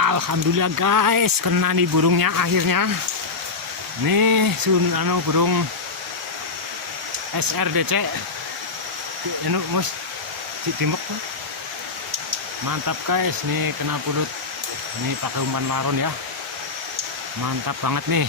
Alhamdulillah guys, kena nih burungnya akhirnya. Nih burung SRDC. Ini mus timbuk. Mantap guys, nih kena pulut. Nih pakai umpan marun ya. Mantap banget nih.